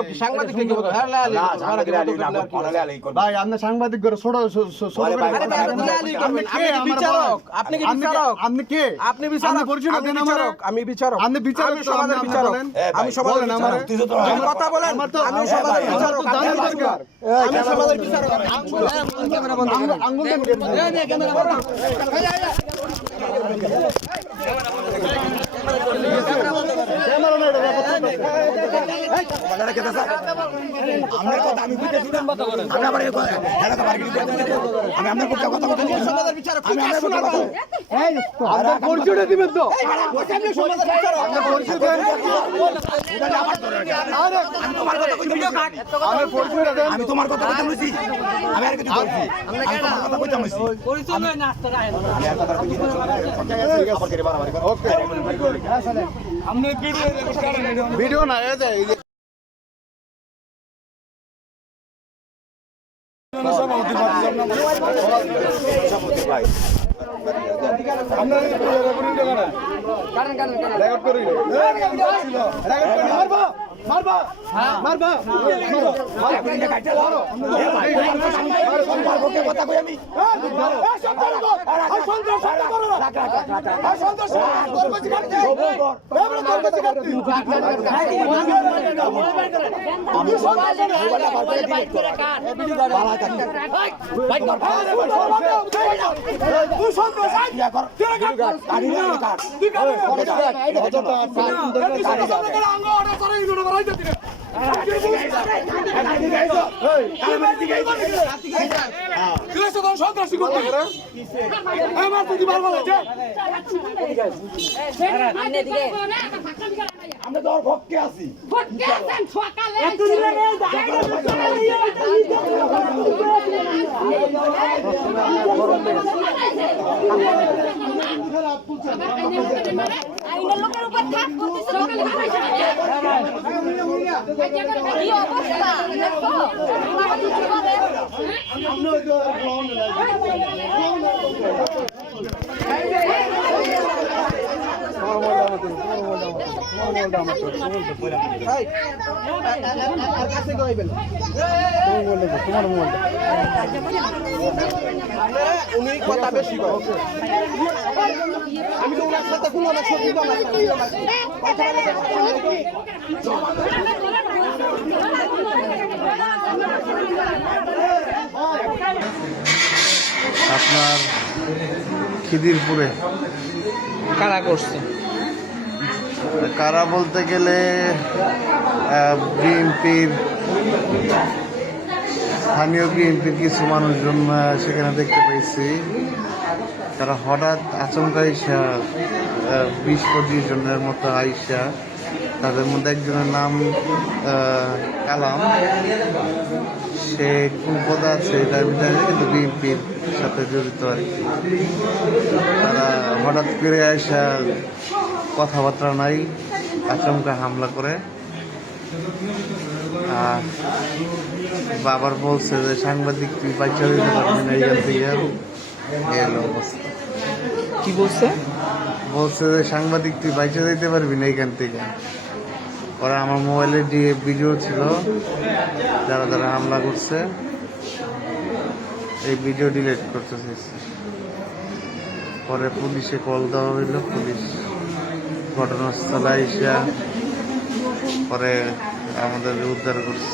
মতলব কি সাংবাদিক কি বলবো ভাই আপনি সাংবাদিক করে ছোট আপনি কি বিচারক আপনি কে আপনি বিচারক পরিচয় দেন বিচারক আমি বিচারক আপনি বিচারক আমি সমাজের বিচারক আমি সমাজের বিচারক আমি কথা বলেন আমি সমাজের বিচারক আমি সমাজের বিচারক ক্যামেরা বন্ধ আঙ্গুল দেন ক্যামেরা বন্ধ আমি তোমার কথা বলতে বলছি আমি আর কিছু বলছি কথা বলতে বলছি পরিচয় না আসতে রাখেন ভিডিও না মারবা মারবা কথা কই আমি আমরা তো ভক্কে আছি লোকের উপর থাক কি অবস্থা দেখো উনি কথা বেশি করে আমি তো ওনার সাথে কোনো না ছবি আপনার খিদিরপুরে কারা করছে কারা বলতে গেলে বিএনপির স্থানীয় বিএনপির কিছু মানুষজন সেখানে দেখতে পেয়েছি তারা হঠাৎ আচমকা আইসা 20-25 জনের মতো আইসা তাদের মধ্যে একজনের নাম কালাম সে কোন পদে আছে তার ভিতরে কিন্তু বিএনপির সাথে জড়িত আর কি তারা হঠাৎ করে আইসা কথাবার্তা নাই আচমকা হামলা করে আর বাবার বলছে যে সাংবাদিক তুই বাচ্চা দিতে পারবি না এইখান থেকে এলো অবস্থা কি বলছে বলছে যে সাংবাদিক তুই বাচ্চা দিতে পারবি না এইখান থেকে ওরা আমার মোবাইলে ভিডিও ছিল যারা যারা হামলা করছে এই ভিডিও ডিলিট করতে চাইছে পরে পুলিশে কল দেওয়া হইল পুলিশ ঘটনাস্থলে আইসা পরে আমাদের উদ্ধার করছে